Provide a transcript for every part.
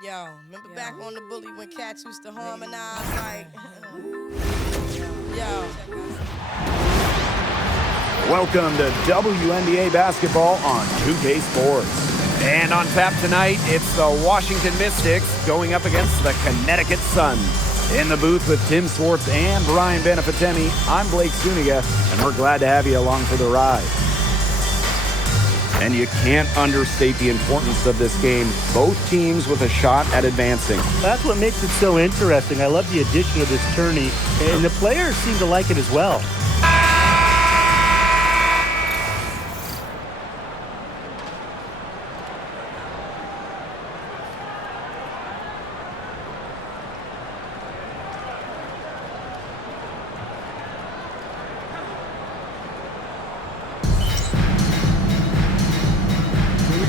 Yo, remember back on the bully when cats used to harmonize like, yo. Welcome to WNBA basketball on 2K Sports. And on tap tonight, it's the Washington Mystics going up against the Connecticut Sun. In the booth with Tim Swartz and Brian Benefatemi, I'm Blake Zuniga, and we're glad to have you along for the ride. And you can't understate the importance of this game. Both teams with a shot at advancing. That's what makes it so interesting. I love the addition of this tourney, and the players seem to like it as well.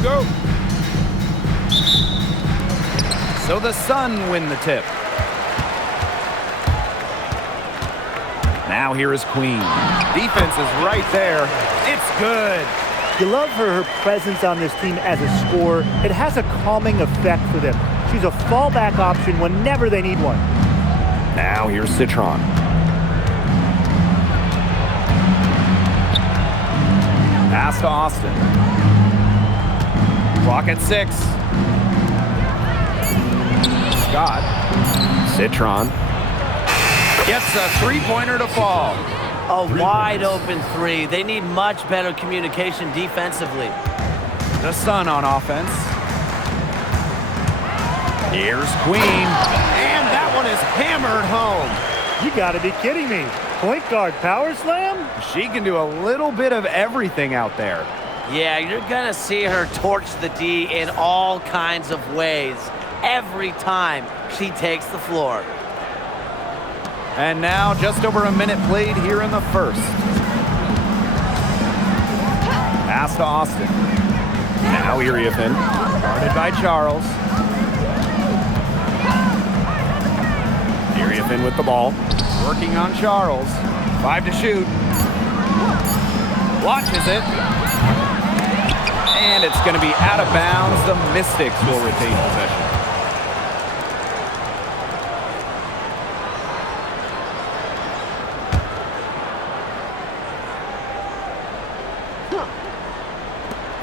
Go. So the Sun win the tip. Now here is Queen. Defense is right there. It's good. You love her presence on this team as a scorer. It has a calming effect for them. She's a fallback option whenever they need one. Now here's Citron. Pass to Austin. Clock at 6. Scott. Citron. Gets a three-pointer to fall. A wide open three. They need much better communication defensively. The Sun on offense. Here's Queen. And that one is hammered home. You gotta be kidding me. Point guard power slam? She can do a little bit of everything out there. Yeah, you're going to see her torch the D in all kinds of ways every time she takes the floor. And now just over a minute played here in the first. Pass to Austin. Now Iriafin. Guarded by Charles. Iriafin with the ball. Working on Charles. 5 to shoot. Watches it. And it's going to be out of bounds. The Mystics will retain possession.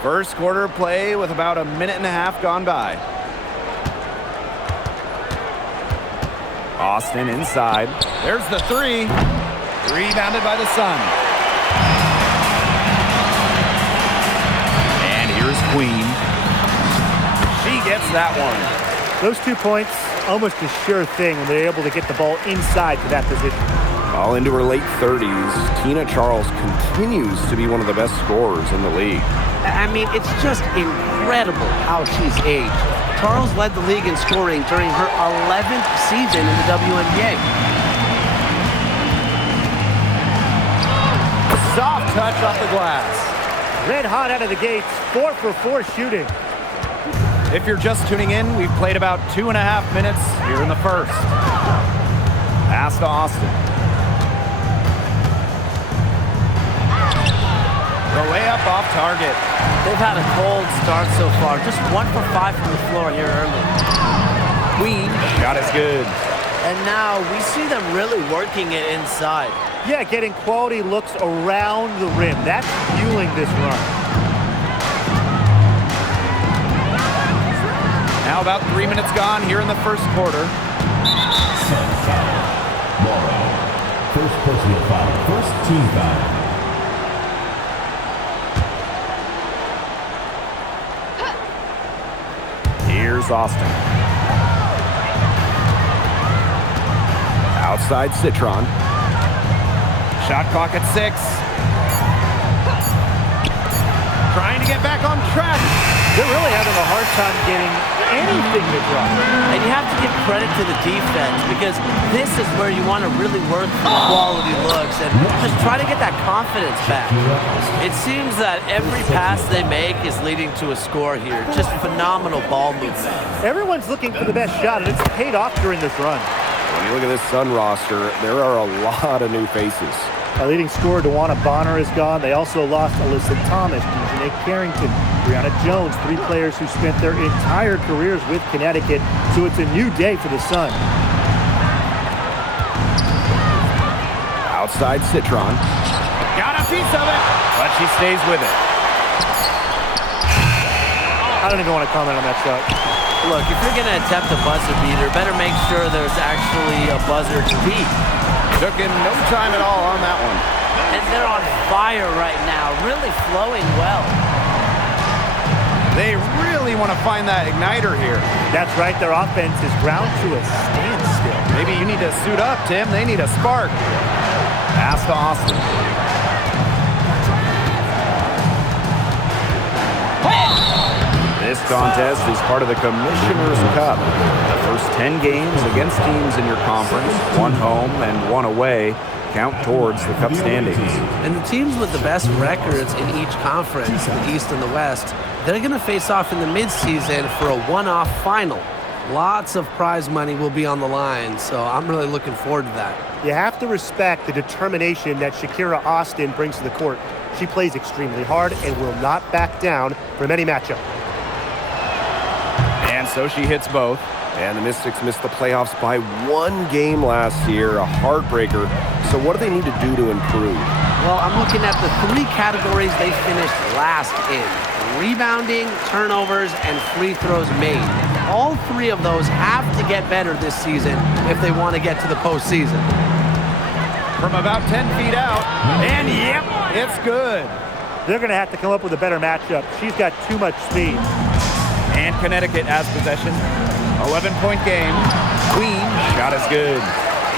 First quarter play with about a minute and a half gone by. Austin inside. There's the three. Rebounded by the Sun. Queen. She gets that one. Those 2 points, almost a sure thing when they're able to get the ball inside to that position. All into her late 30s, Tina Charles continues to be one of the best scorers in the league. I mean, it's just incredible how she's aged. Charles led the league in scoring during her 11th season in the WNBA. Soft touch off the glass. Red hot out of the gates, 4 for 4 shooting. If you're just tuning in, we've played about 2.5 minutes here in the first. Pass to Austin. The layup off target. They've had a cold start so far. Just 1 for 5 from the floor here early. Queen, shot is good. And now we see them really working it inside. Yeah, getting quality looks around the rim. That's fueling this run. Now about 3 minutes gone here in the first quarter. First personal foul. First team foul. Here's Austin. Outside Citron. Shot clock at 6. Trying to get back on track. They're really having a hard time getting anything to drop. And you have to give credit to the defense because this is where you want to really work for quality looks and just try to get that confidence back. It seems that every pass they make is leading to a score here. Just phenomenal ball movement. Everyone's looking for the best shot, and it's paid off during this run. When you look at this Sun roster, there are a lot of new faces. Our leading scorer, DeWanna Bonner, is gone. They also lost Alyssa Thomas, Janae Carrington, Brianna Jones, 3 players who spent their entire careers with Connecticut, so it's a new day for the Sun. Outside Citron. Got a piece of it, but she stays with it. I don't even want to comment on that shot. Look, if you're going to attempt a buzzer beater, better make sure there's actually a buzzer to beat. Took in no time at all on that one. And they're on fire right now, really flowing well. They really want to find that igniter here. That's right, their offense is ground to a standstill. Maybe you need to suit up, Tim. They need a spark. Pass to Austin. This contest is part of the Commissioner's Cup. The first 10 games against teams in your conference, 1 home and 1 away, count towards the Cup standings. And the teams with the best records in each conference, the East and the West, they're going to face off in the midseason for a one-off final. Lots of prize money will be on the line, so I'm really looking forward to that. You have to respect the determination that Shakira Austin brings to the court. She plays extremely hard and will not back down from any matchup. And so she hits both. And the Mystics missed the playoffs by 1 game last year, a heartbreaker. So what do they need to do to improve? Well, I'm looking at the 3 categories they finished last in: rebounding, turnovers, and free throws made. All 3 of those have to get better this season if they want to get to the postseason. From about 10 feet out, and yep, it's good. They're going to have to come up with a better matchup. She's got too much speed. And Connecticut has possession. 11-point game. Queen shot is good.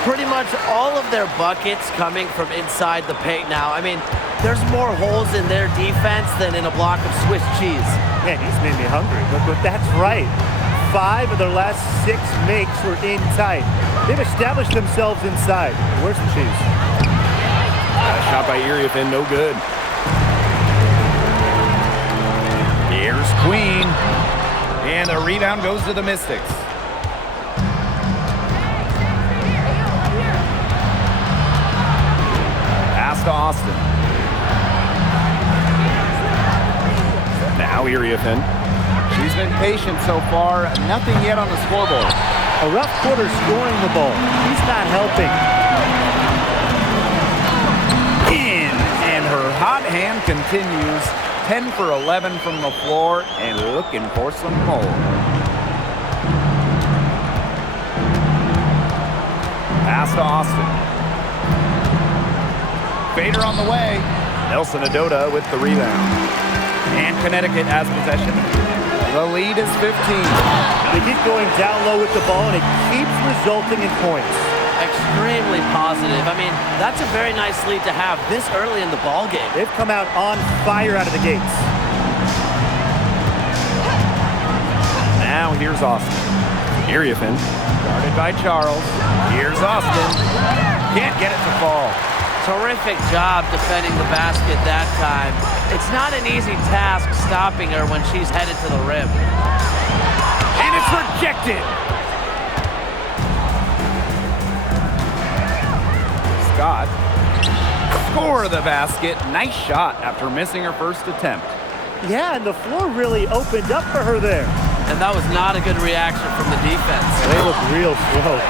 Pretty much all of their buckets coming from inside the paint now. I mean, there's more holes in their defense than in a block of Swiss cheese. Man, he's made me hungry, but that's right. 5 of their last 6 makes were in tight. They've established themselves inside. Where's the cheese? Shot by Iriefin, no good. Here's Queen. And the rebound goes to the Mystics. Pass to Austin. Now Iriefin. She's been patient so far. Nothing yet on the scoreboard. A rough quarter scoring the ball. He's not helping. In, and her hot hand continues. 10 for 11 from the floor and looking for some more. Pass to Austin. Fader on the way. Nelson Adota with the rebound. And Connecticut has possession. The lead is 15. They keep going down low with the ball, and it keeps resulting in points. Extremely positive. I mean, that's a very nice lead to have this early in the ball game. They've come out on fire out of the gates. Now here's Austin. Iriefin, guarded by Charles. Here's Austin. Can't get it to fall. Terrific job defending the basket that time. It's not an easy task stopping her when she's headed to the rim. And it's rejected. Scott, score the basket. Nice shot after missing her first attempt. Yeah, and the floor really opened up for her there. And that was not a good reaction from the defense. They look real slow.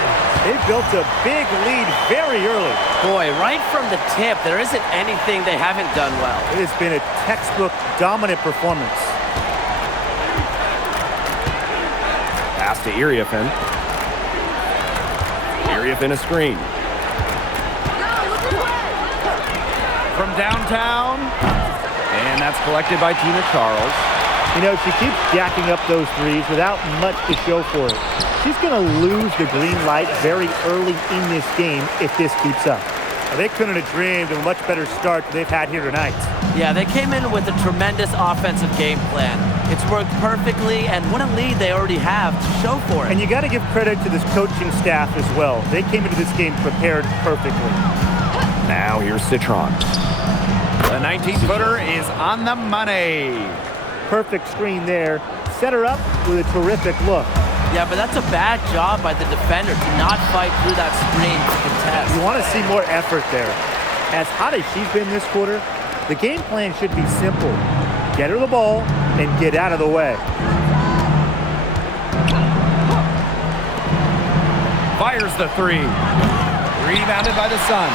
They built a big lead very early. Boy, right from the tip, there isn't anything they haven't done well. It has been a textbook dominant performance. Pass to Iriefin. Iriefin a screen. From downtown, and that's collected by Tina Charles. You know, she keeps jacking up those threes without much to show for it. She's going to lose the green light very early in this game if this keeps up. They couldn't have dreamed of a much better start than they've had here tonight. Yeah, they came in with a tremendous offensive game plan. It's worked perfectly, and what a lead they already have to show for it. And you got to give credit to this coaching staff as well. They came into this game prepared perfectly. Now here's Citron. The 19-footer is on the money. Perfect screen there. Set her up with a terrific look. Yeah, but that's a bad job by the defender to not fight through that screen to contest. You want to see more effort there. As hot as she's been this quarter, the game plan should be simple. Get her the ball, and get out of the way. Fires the three. Rebounded by the Sun.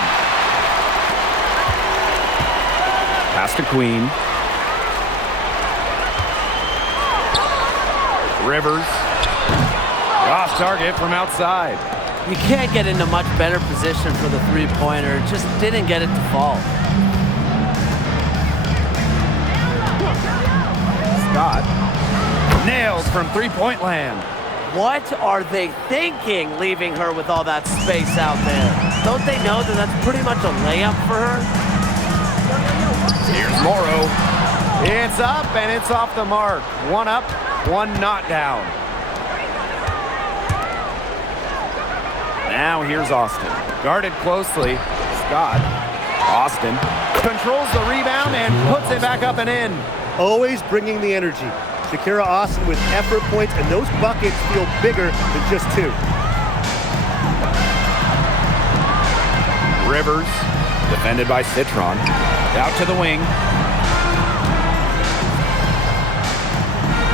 Pass to Queen. Rivers. Off target from outside. You can't get into much better position for the three-pointer. Just didn't get it to fall. Scott. Nails from three-point land. What are they thinking, leaving her with all that space out there? Don't they know that that's pretty much a layup for her? Here's Morrow. It's up and it's off the mark. One up, one not down. Now here's Austin. Guarded closely. Scott. Austin controls the rebound and puts it back up and in. Always bringing the energy. Shakira Austin with effort points, and those buckets feel bigger than just two. Rivers, defended by Citron. Out to the wing.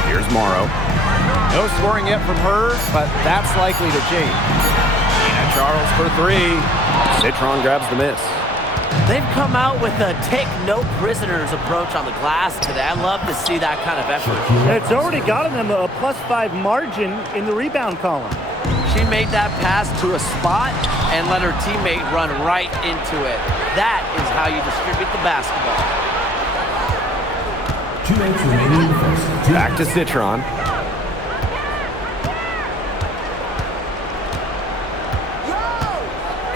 Here's Morrow. No scoring yet from her, but that's likely to change. Tina Charles for three. Citron grabs the miss. They've come out with a take-no-prisoners approach on the glass today. I love to see that kind of effort. It's already gotten them a +5 margin in the rebound column. She made that pass to a spot and let her teammate run right into it. That is how you distribute the basketball. 2 minutes remaining in the first. Back to Citron.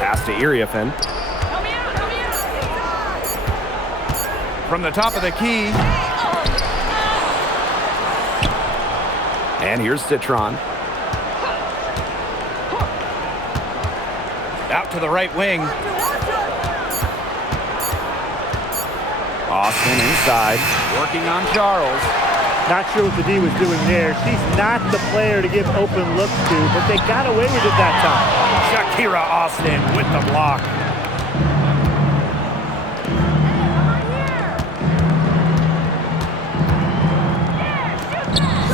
Pass to Iriafen. From the top of the key. And here's Citron. Out to the right wing. Austin inside, working on Charles. Not sure what the D was doing there. She's not the player to give open looks to, but they got away with it that time. Shakira Austin with the block.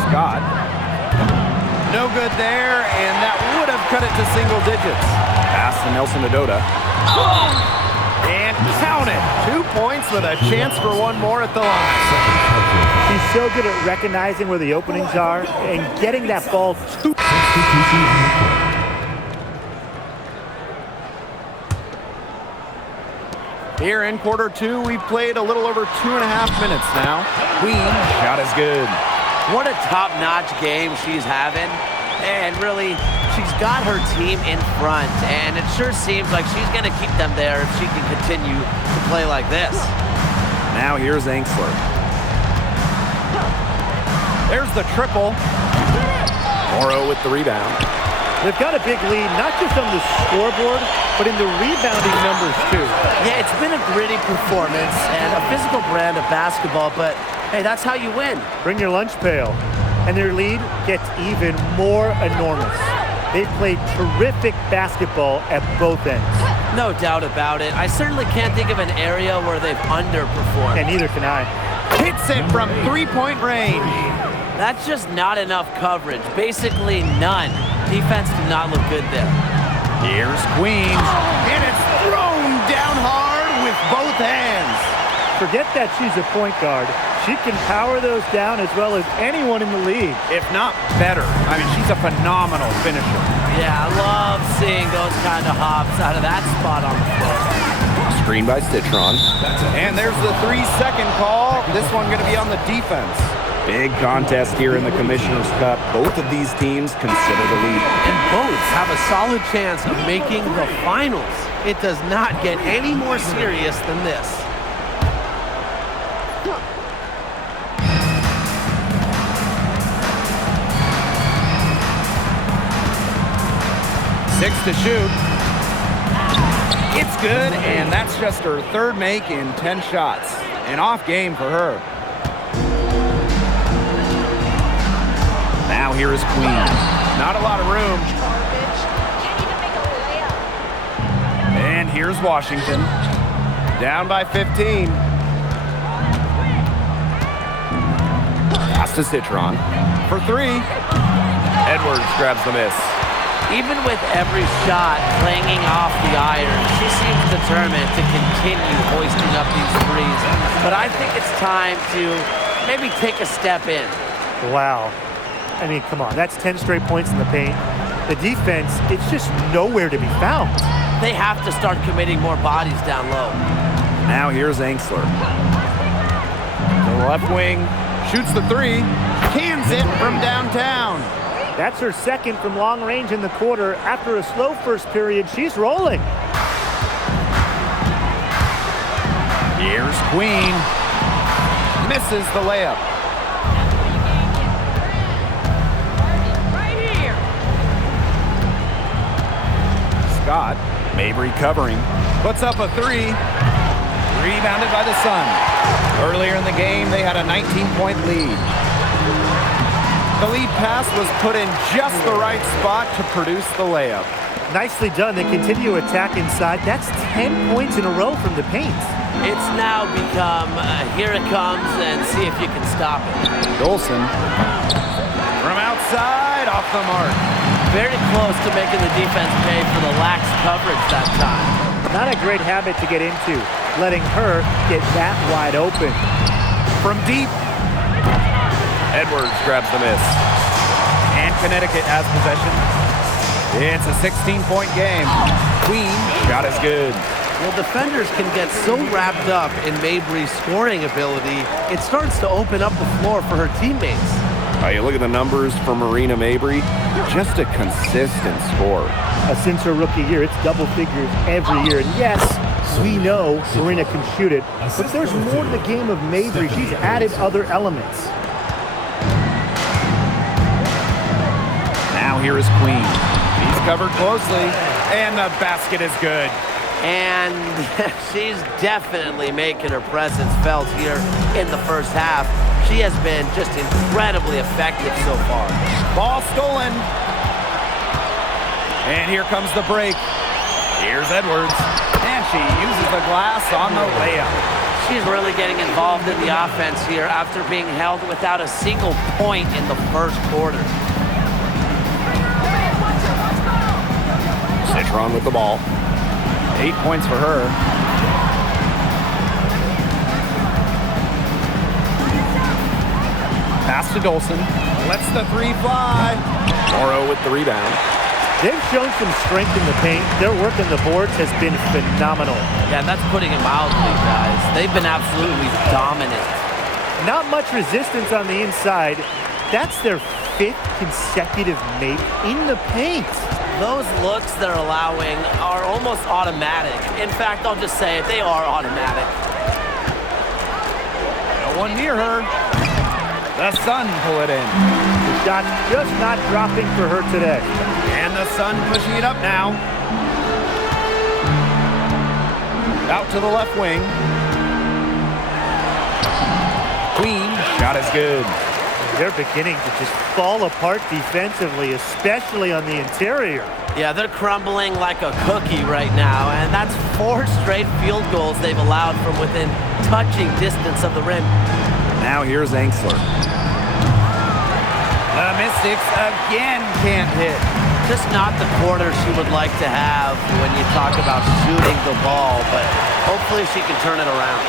Scott. No good there, and that would have cut it to single digits. Pass to Nelson Adota. And count it. 2 points with a chance for one more at the line. She's so good at recognizing where the openings are and getting that ball to. Here in quarter two, we've played a little over 2.5 minutes now. Queen shot is good. What a top-notch game she's having. And really, she's got her team in front. And it sure seems like she's going to keep them there if she can continue to play like this. Now here's Angsler. There's the triple. Morrow with the rebound. They've got a big lead, not just on the scoreboard, but in the rebounding numbers, too. Yeah, it's been a gritty performance and a physical brand of basketball, but hey, that's how you win. Bring your lunch pail. And their lead gets even more enormous. They've played terrific basketball at both ends. No doubt about it. I certainly can't think of an area where they've underperformed. And neither can I. Hits it from three-point range. That's just not enough coverage. Basically none. Defense did not look good there. Here's Queen. And it's thrown down hard with both hands. Forget that she's a point guard. She can power those down as well as anyone in the league. If not better. I mean, she's a phenomenal finisher. Yeah, I love seeing those kind of hops out of that spot on the floor. Screen by Citron. And there's the 3-second call. This one going to be on the defense. Big contest here in the Commissioner's Cup. Both of these teams consider the lead. And both have a solid chance of making the finals. It does not get any more serious than this. Six to shoot. It's good, and that's just her third make in 10 shots. An off game for her. Now here is Queen. Not a lot of room. And here's Washington. Down by 15. to Citron for three. Edwards grabs the miss. Even with every shot clanging off the iron, she seems determined to continue hoisting up these threes. But I think it's time to maybe take a step in. Wow. I mean, come on. That's 10 straight points in the paint. The defense, it's just nowhere to be found. They have to start committing more bodies down low. Now here's Angsler. To the left wing. Shoots the three. Cans it from downtown. That's her second from long range in the quarter. After a slow first period, she's rolling. Here's Queen. Misses the layup. Scott, Mabry covering. Puts up a three. Rebounded by the Sun. Earlier in the game, they had a 19-point lead. The lead pass was put in just the right spot to produce the layup. Nicely done. They continue to attack inside. That's 10 points in a row from the paint. It's now become, here it comes, and see if you can stop it. Dolson from outside, off the mark. Very close to making the defense pay for the lax coverage that time. Not a great habit to get into, letting her get that wide open. From deep, Edwards grabs the miss. And Connecticut has possession. It's a 16-point game. Queen shot is good. Well, defenders can get so wrapped up in Mabry's scoring ability, it starts to open up the floor for her teammates. You look at the numbers for Marina Mabry, just a consistent scorer. Since her rookie year, it's double figures every year. And yes, we know Marina can shoot it, but there's more to the game of Mabry. She's added other elements. Now here is Queen. He's covered closely, and the basket is good. And she's definitely making her presence felt here in the first half. She has been just incredibly effective so far. Ball stolen. And here comes the break. Here's Edwards. And she uses the glass on the layup. She's really getting involved in the offense here after being held without a single point in the first quarter. Citron with the ball. 8 points for her. Pass to Dolson. Lets the three fly. Morrow with the rebound. They've shown some strength in the paint. Their work on the boards has been phenomenal. Yeah, that's putting it mildly, guys. They've been absolutely dominant. Not much resistance on the inside. That's their 5th consecutive make in the paint. Those looks they're allowing are almost automatic. In fact, I'll just say it, they are automatic. No one near her. The Sun pull it in. The shot's just not dropping for her today. And the Sun pushing it up now. Out to the left wing. Queen, shot is good. They're beginning to just fall apart defensively, especially on the interior. Yeah, they're crumbling like a cookie right now, and that's 4 straight field goals they've allowed from within touching distance of the rim. Now here's Angsler. The Mystics again can't hit. Just not the quarter she would like to have when you talk about shooting the ball, but hopefully she can turn it around.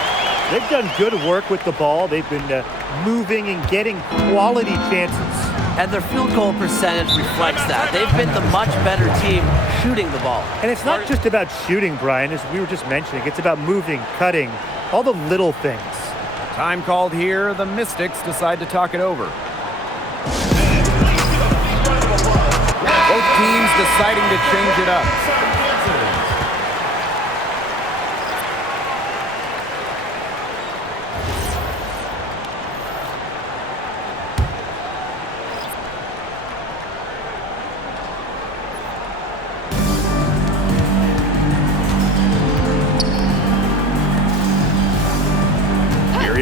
They've done good work with the ball. They've been moving and getting quality chances. And their field goal percentage reflects that. They've been the much better team shooting the ball. And it's not just about shooting, Brian, as we were just mentioning. It's about moving, cutting, all the little things. Time called here. The Mystics decide to talk it over. Both teams deciding to change it up.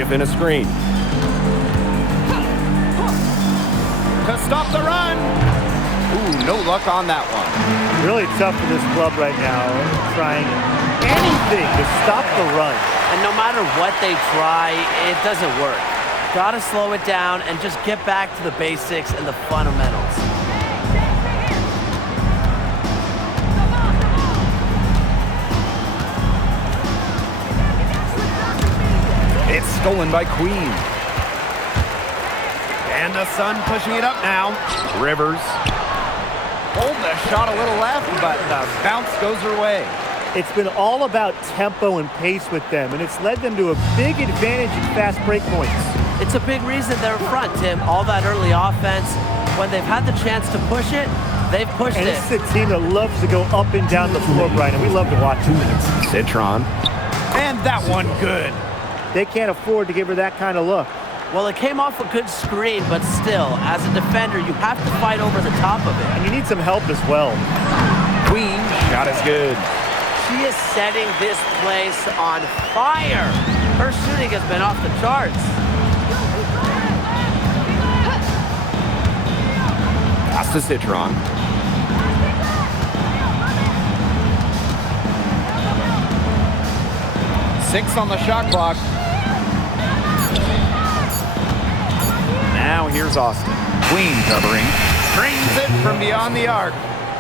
In a screen. To stop the run. Ooh, no luck on that one. Really tough for this club right now, trying anything to stop the run. And no matter what they try, it doesn't work. Got to slow it down and just get back to the basics and the fundamentals. It's stolen by Queen. And the Sun pushing it up now. Rivers. Holding the shot a little left, but the bounce goes her way. It's been all about tempo and pace with them, and it's led them to a big advantage in fast break points. It's a big reason they're in front, Tim. All that early offense, when they've had the chance to push it, they've pushed and it. This is a team that loves to go up and down the floor, Brian, and we love to watch it. Citron. And that one good. They can't afford to give her that kind of look. Well, it came off a good screen, but still, as a defender, you have to fight over the top of it. And you need some help as well. Queen, shot is good. She is setting this place on fire. Her shooting has been off the charts. Pass to Citron. Six on the shot clock. Now here's Austin. Queen covering. Trains it from beyond the arc.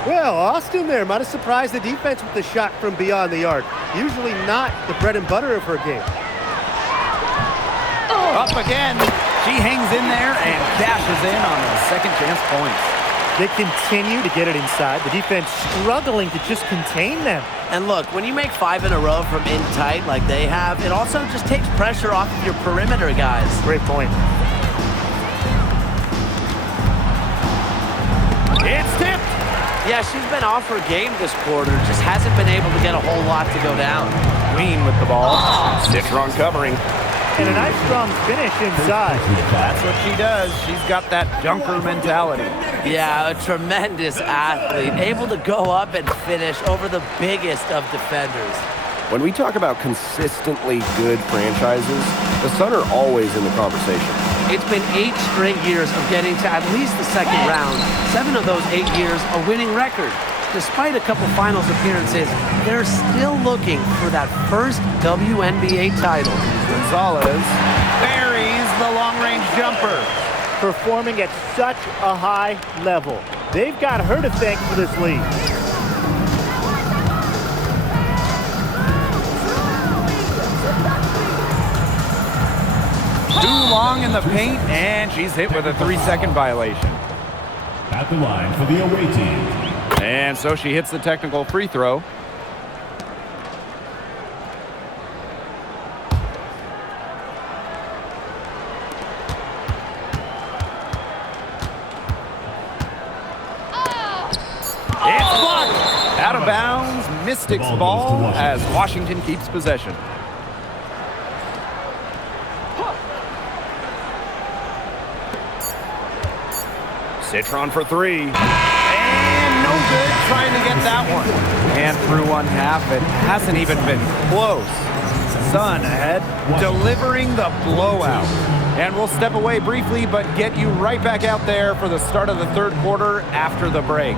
Well, Austin there might have surprised the defense with the shot from beyond the arc. Usually not the bread and butter of her game. Up again. She hangs in there and cashes in on the second chance points. They continue to get it inside. The defense struggling to just contain them. And look, when you make 5 in a row from in tight like they have, it also just takes pressure off of your perimeter guys. Great point. It's tipped. Yeah, she's been off her game this quarter. Just hasn't been able to get a whole lot to go down. Queen with the ball. Citron covering. And a nice strong finish inside. That's what she does. She's got that dunker mentality. Yeah, a tremendous athlete, able to go up and finish over the biggest of defenders. When we talk about consistently good franchises, the Sun are always in the conversation. It's been 8 straight years of getting to at least the second round. 7 of those 8 years a winning record. Despite a couple finals appearances, they're still looking for that first WNBA title. Gonzalez buries the long-range jumper. Performing at such a high level. They've got her to thank for this lead. Too long in the paint, and she's hit with a 3-second violation. At the line for the away team. And so she hits the technical free throw. It's blocked. Out of bounds, Mystics ball as Washington keeps possession. Citron for 3. And no good trying to get that one. And through one half, it hasn't even been close. Sun ahead, delivering the blowout. And we'll step away briefly, but get you right back out there for the start of the third quarter after the break.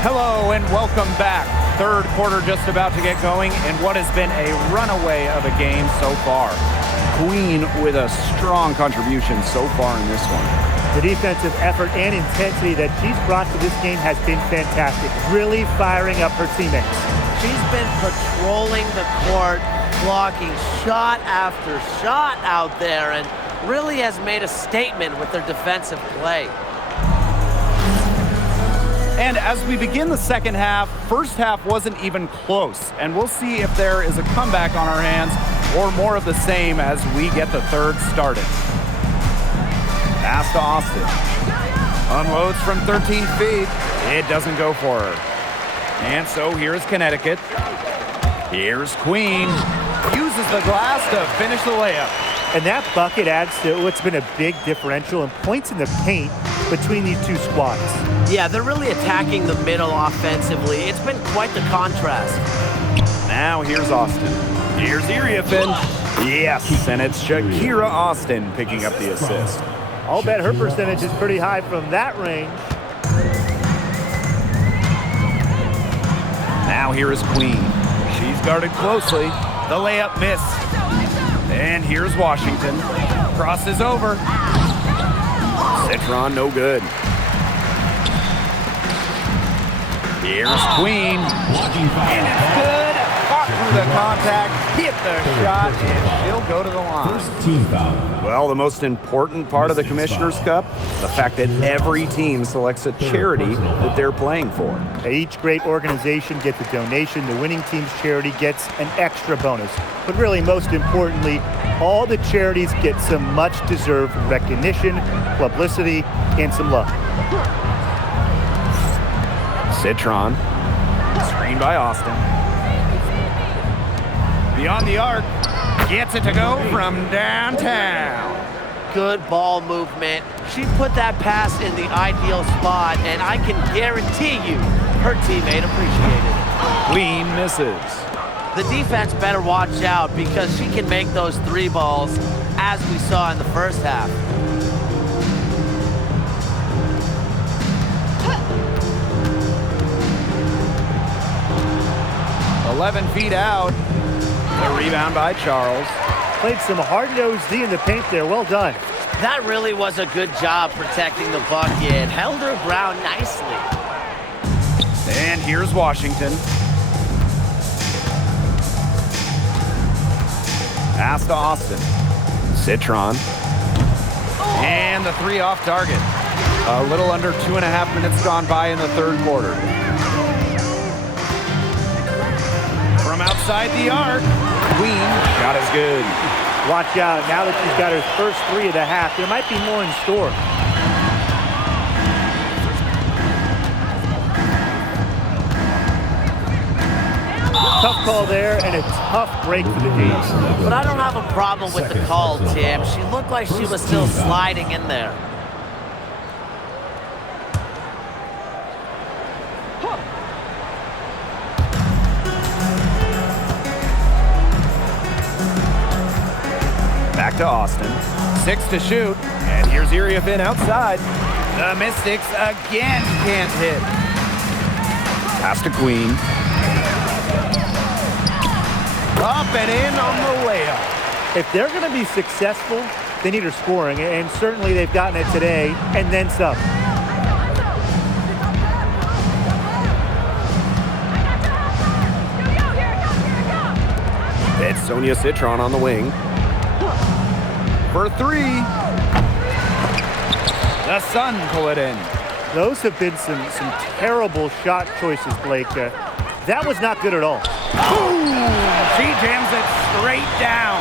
Hello and welcome back. Third quarter just about to get going in what has been a runaway of a game so far. Queen with a strong contribution so far in this one. The defensive effort and intensity that she's brought to this game has been fantastic, really firing up her teammates. She's been patrolling the court, blocking shot after shot out there, and really has made a statement with their defensive play. And as we begin the second half, first half wasn't even close. And we'll see if there is a comeback on our hands or more of the same as we get the third started. Pass to Austin. Unloads from 13 feet. It doesn't go for her. And so here's Connecticut. Here's Queen. Uses the glass to finish the layup. And that bucket adds to what's been a big differential in points in the paint between these two squads. Yeah, they're really attacking the middle offensively. It's been quite the contrast. Now here's Austin. Here's Iriafin. Yes, and it's Shakira Austin picking up the assist. I'll bet her percentage is pretty high from that range. Now here is Queen. She's guarded closely. The layup missed. And here's Washington. Crosses over. Citron, no good. Here's Queen. And it's good. Fought through the contact, hit the shot, and she'll go to the line. First team foul. Well, the most important part of the Commissioner's Cup, the fact that every team selects a charity that they're playing for. Each great organization gets a donation. The winning team's charity gets an extra bonus. But really, most importantly, all the charities get some much-deserved recognition, publicity, and some love. Citron, screened by Austin. Beyond the arc, gets it to go from downtown. Good ball movement. She put that pass in the ideal spot, and I can guarantee you her teammate appreciated it. Queen misses. The defense better watch out because she can make those three balls as we saw in the first half. "11 feet out. The rebound by Charles. Played some hard-nosed D in the paint there. Well done. That really was a good job protecting the bucket. Held her ground nicely. And here's Washington. Pass to Austin. Citron. And the three off target. A little under 2.5 minutes gone by in the third quarter. From outside the arc, Queen, shot is good. Watch out. Now that she's got her first three of the half, there might be more in store. Tough call there and a tough break for the team. But I don't have a problem with the call, Tim. She looked like she was still sliding in there. Back to Austin. 6 to shoot. And here's Iriafin outside. The Mystics again can't hit. Pass to Queen. Up and in on the layup. If they're going to be successful, they need her scoring, and certainly they've gotten it today, and then some. It's Sonia Citron on the wing. For three. The Sun pull it in. Those have been some terrible shot choices, Blake. That was not good at all. Boom! She jams it straight down.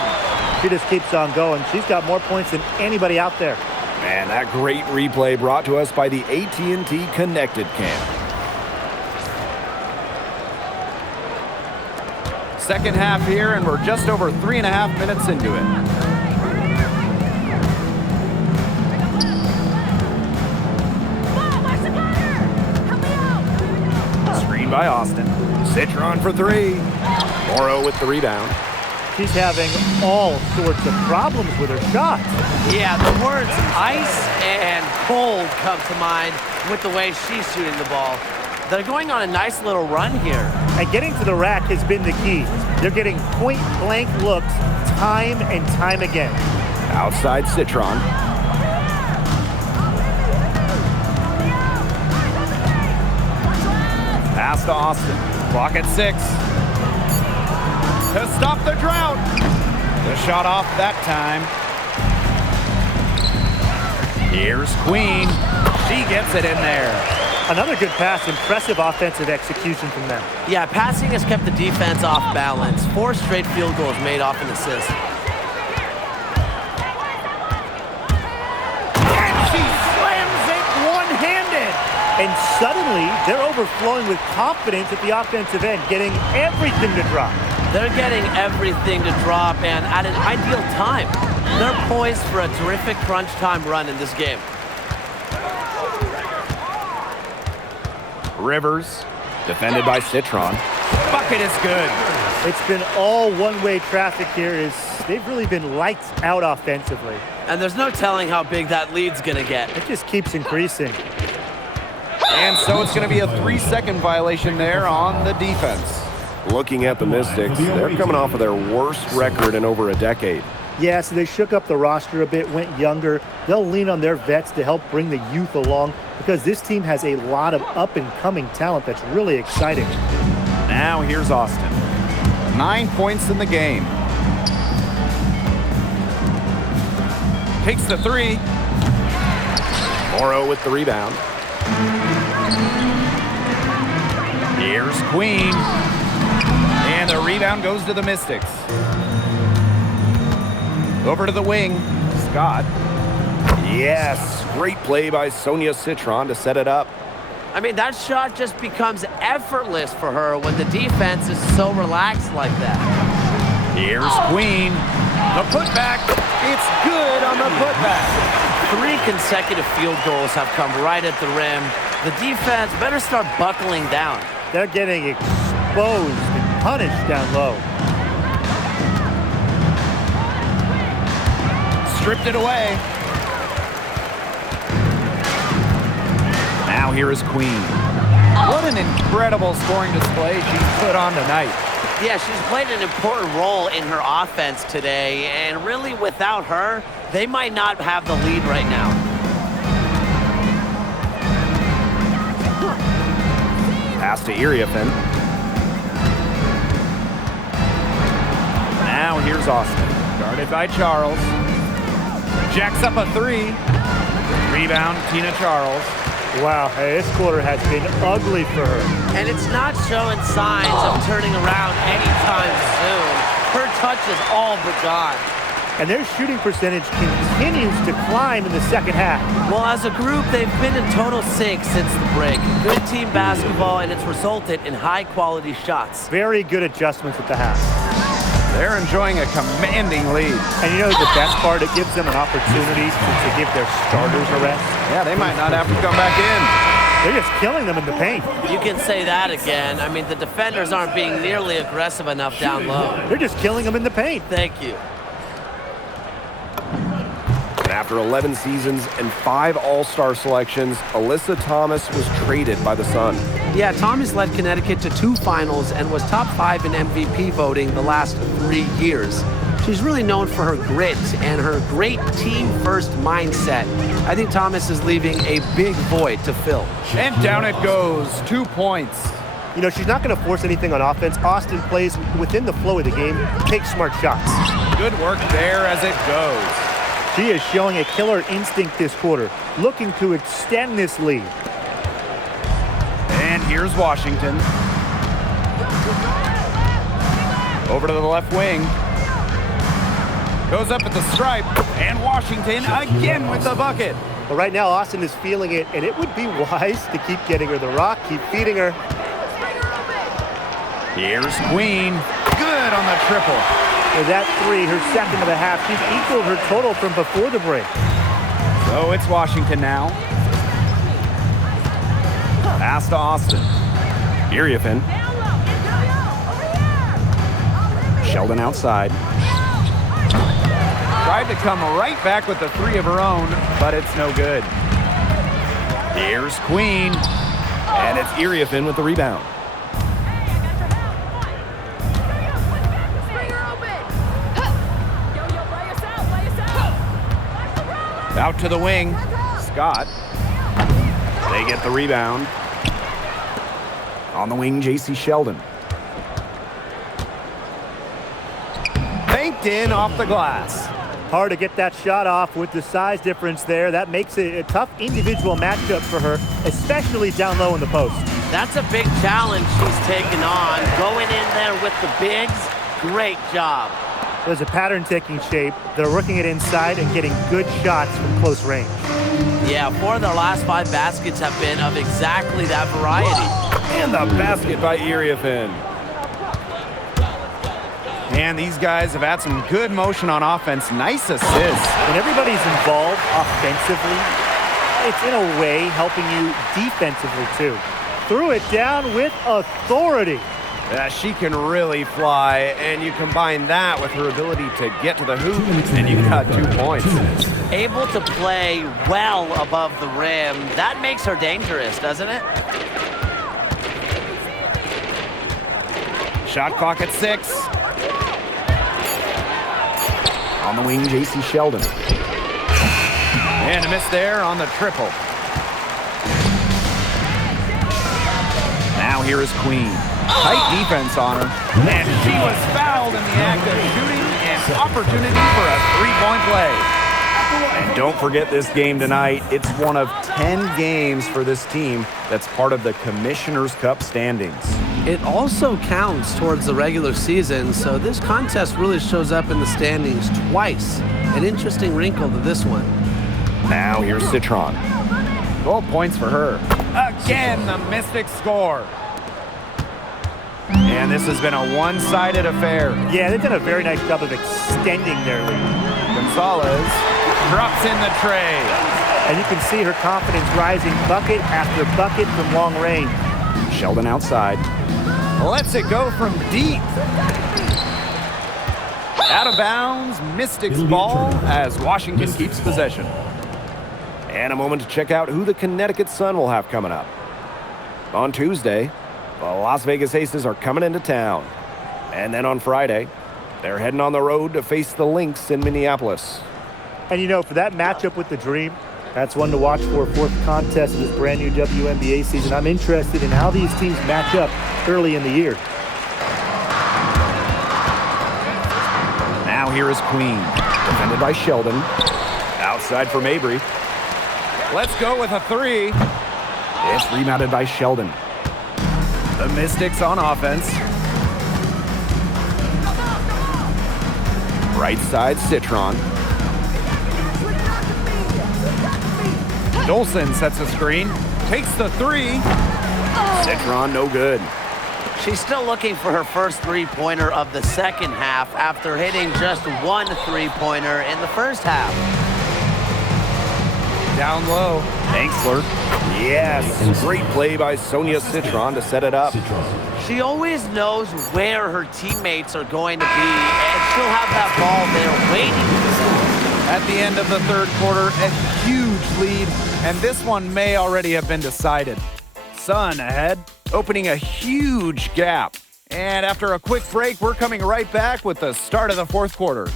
She just keeps on going. She's got more points than anybody out there. Man, that great replay brought to us by the AT&T Connected Cam. Second half here, and we're just over 3.5 minutes into it. Screen by Austin. Citron for three. Morrow with the rebound. She's having all sorts of problems with her shots. Yeah, the words ice and cold come to mind with the way she's shooting the ball. They're going on a nice little run here. And getting to the rack has been the key. They're getting point-blank looks time and time again. Outside Citron. Pass to Austin. Clock at 6. To stop the drought. The shot off that time. Here's Queen. She gets it in there. Another good pass. Impressive offensive execution from them. Yeah, passing has kept the defense off balance. 4 straight field goals made off an assist. And she slams it one-handed. And suddenly, they're overflowing with confidence at the offensive end, getting everything to drop. They're getting everything to drop, and at an ideal time. They're poised for a terrific crunch time run in this game. Rivers, defended by Citron. Bucket is good. It's been all one-way traffic here. They've really been lights out offensively. And there's no telling how big that lead's going to get. It just keeps increasing. And so it's going to be a 3-second violation there on the defense. Looking at the Mystics, they're coming off of their worst record in over a decade. Yeah, so they shook up the roster a bit, went younger. They'll lean on their vets to help bring the youth along because this team has a lot of up-and-coming talent that's really exciting. Now here's Austin. 9 points in the game. Takes the 3. Morrow with the rebound. Here's Queen. And the rebound goes to the Mystics. Over to the wing. Scott. Yes, great play by Sonia Citron to set it up. I mean, that shot just becomes effortless for her when the defense is so relaxed like that. Here's Queen. The putback. It's good on the putback. 3 consecutive field goals have come right at the rim. The defense better start buckling down. They're getting exposed and punished down low. Stripped it away. Now here is Queen. What an incredible scoring display she's put on tonight. Yeah, she's played an important role in her offense today, and really without her, they might not have the lead right now. Pass to Iriafen. Now here's Austin. Guarded by Charles. Jacks up a 3. Rebound, Tina Charles. Wow, hey, this quarter has been ugly for her. And it's not showing signs of turning around anytime soon. Her touch is all but gone. And their shooting percentage continues to climb in the second half. Well, as a group, they've been in total sync since the break. Good team basketball, and it's resulted in high-quality shots. Very good adjustments at the half. They're enjoying a commanding lead. And you know the best part? It gives them an opportunity to give their starters a rest. Yeah, they might not have to come back in. They're just killing them in the paint. You can say that again. I mean, the defenders aren't being nearly aggressive enough down low. They're just killing them in the paint. Thank you. And after 11 seasons and 5 All-Star selections, Alyssa Thomas was traded by the Sun. Yeah, Thomas led Connecticut to 2 finals and was top 5 in MVP voting the last 3 years. She's really known for her grit and her great team-first mindset. I think Thomas is leaving a big void to fill. And down it goes. 2 points. You know, she's not going to force anything on offense. Austin plays within the flow of the game, takes smart shots. Good work there as it goes. She is showing a killer instinct this quarter, looking to extend this lead. And here's Washington. Over to the left wing. Goes up at the stripe, and Washington again with the bucket. But right now, Austin is feeling it, and it would be wise to keep getting her the rock, keep feeding her. Here's Queen. Good on the triple. With that 3, her second of the half, she's equaled her total from before the break. So it's Washington now. Pass to Austin. Iriafen. Sheldon outside. Tried to come right back with the 3 of her own, but it's no good. Here's Queen. And it's Iriafen with the rebound. Out to the wing. Scott. They get the rebound. On the wing, J.C. Sheldon. Banked in off the glass. Hard to get that shot off with the size difference there. That makes it a tough individual matchup for her, especially down low in the post. That's a big challenge she's taken on. Going in there with the bigs, great job. There's a pattern taking shape. They're working it inside and getting good shots from close range. Yeah, 4 of their last 5 baskets have been of exactly that variety. And the basket by Iriafin. And these guys have had some good motion on offense. Nice assists. When everybody's involved offensively, it's in a way helping you defensively too. Threw it down with authority. She can really fly, and you combine that with her ability to get to the hoop, and you got 2 points. Able to play well above the rim. That makes her dangerous, doesn't it? Shot clock at 6. On the wing, J.C. Sheldon. And a miss there on the triple. Now here is Queen. Tight defense on her. And she was fouled in the act of shooting, an opportunity for a three-point play. And don't forget this game tonight. It's one of 10 games for this team that's part of the Commissioner's Cup standings. It also counts towards the regular season, so this contest really shows up in the standings twice. An interesting wrinkle to this one. Now here's Citron. 12 points for her. Again, the Mystics score. And this has been a one-sided affair. Yeah, they've done a very nice job of extending their lead. Gonzalez drops in the tray. And you can see her confidence rising bucket after bucket from long range. Sheldon outside. Lets it go from deep. Out of bounds, Mystics ball as Washington keeps possession. And a moment to check out who the Connecticut Sun will have coming up. On Tuesday, the Las Vegas Aces are coming into town. And then on Friday, they're heading on the road to face the Lynx in Minneapolis. And you know, for that matchup with the Dream, that's one to watch for, 4th contest of this brand new WNBA season. I'm interested in how these teams match up early in the year. Now here is Queen. Defended by Sheldon. Outside for Mabry. Let's go with a 3. It's rebounded by Sheldon. The Mystics on offense. Right side, Citron. Dolson sets a screen. Takes the 3. Citron, no good. She's still looking for her first three-pointer of the second half after hitting just 1 three-pointer in the first half. Down low. Angsler. Yes, great play by Sonia Citron to set it up. She always knows where her teammates are going to be, and she'll have that ball there waiting. At the end of the third quarter, a huge lead, and this one may already have been decided. Sun ahead, opening a huge gap. And after a quick break, we're coming right back with the start of the fourth quarter.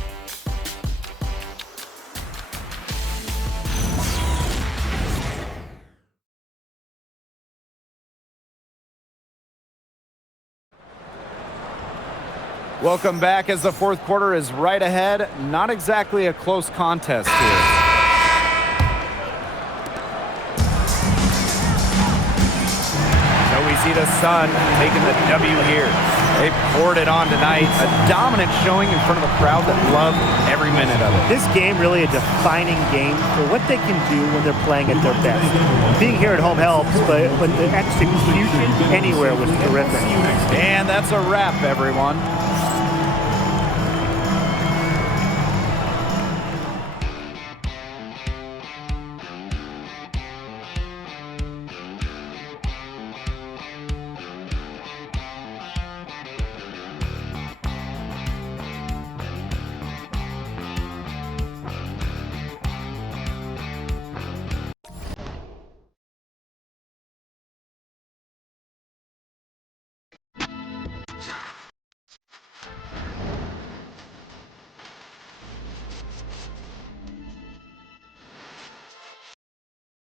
Welcome back as the fourth quarter is right ahead. Not exactly a close contest here. So we see the Sun taking the W here. They poured it on tonight. A dominant showing in front of a crowd that loved every minute of it. This game really a defining game for what they can do when they're playing at their best. Being here at home helps, but the execution anywhere was terrific. And that's a wrap, everyone.